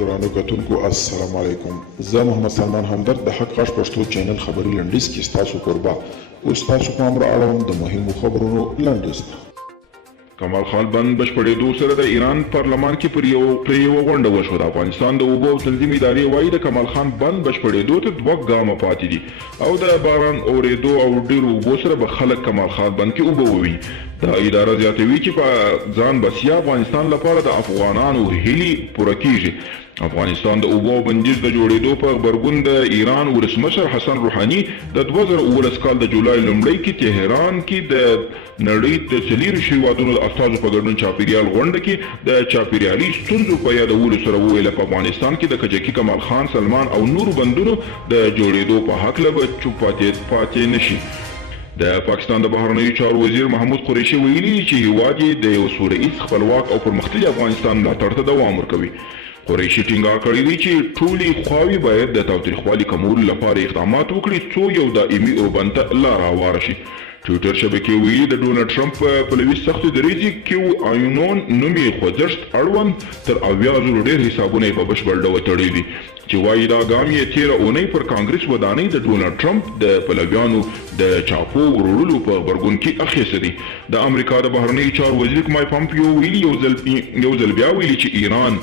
ګرانو کتونکو السلام علیکم. زه محمد سلمان همدرد د حق غږ پښتو چینل خبري لنډیز کې ستاسو کوربه اوس تاسو پام را اړوم د مهمو خبرونو لنډیز ته. کمال خان بند بشپړېدو سره د ایران پارلمان کې پر یوه غونډه وشوه. د افغانستان د اوبو او تنظیم ادارې وایي د کمال خان بند بشپړېدو ته 2 ګامه پاتې دي او د باران اورېدو او ډېرو اوبو سره به خلک کمال خان بند کې اوبه وویني. دا اداره زیاتوي چې په ځان بسیا افغانستان لپاره د افغانانو هیلې پوره کیږي. افغانستان د اوبو بندیز د جوړېدو په غبرګون د ایران ولسمشر حسن روحاني د 2019 کال د جولای لومړۍ کې تهران کې د نړۍ د 40 هېوادونو د استازو په ګډون چاپیریال غونډه کې د چاپیریالي ستونزو په یادولو سره وویل په افغانستان کې د کجکي کمال خان سلمان او نورو بندونو د جوړېدو په هکله به چوپ پاتې نشي. د پاکستان د بهرنیو چارو وزیر محمود قریشي ویلي چې هیواد یې د یو سوله ایز خپلواک او پرمختللي افغانستان ملاتړ ته دوام ورکوي. قریشي ټینګار کړی دی چې ټولې خواوې باید د تاوتریخوالي کمولو لپاره اقدامات وکړي څو یو دایمي اوربند ته لاره هواره شي. ټویټر شبکې ویلي د ډونالډ ټرمپ په پلوي سختو دریځي کیو آیونون نوم یې خوځښت اړوند تر 80,000 ډېر حسابونه یې په بشپړ ډول تړلي دي چې وایي دا ګام یې تېره اونۍ پر کانګرس ودانۍ د ډونالډ ټرمپ د پلویانو د چاپو وروړلو په غبرګون کې اخیسته دي. د امریکا د بهرنیو چارو وزیر مایک پامپیو ویلي یو ځل بیا ویلي چې ایران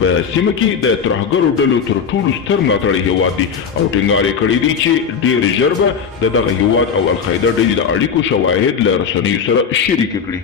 په سیمه کې د ترهګرو ډلو تر ټولو ستر ملاتړی هیواد دی او ټینګار یې کړی دی چې ډېر ژر به د دغه هیواد او القاعده ډلې د اړیکو شواهد له رسنیو سره شریک کړي.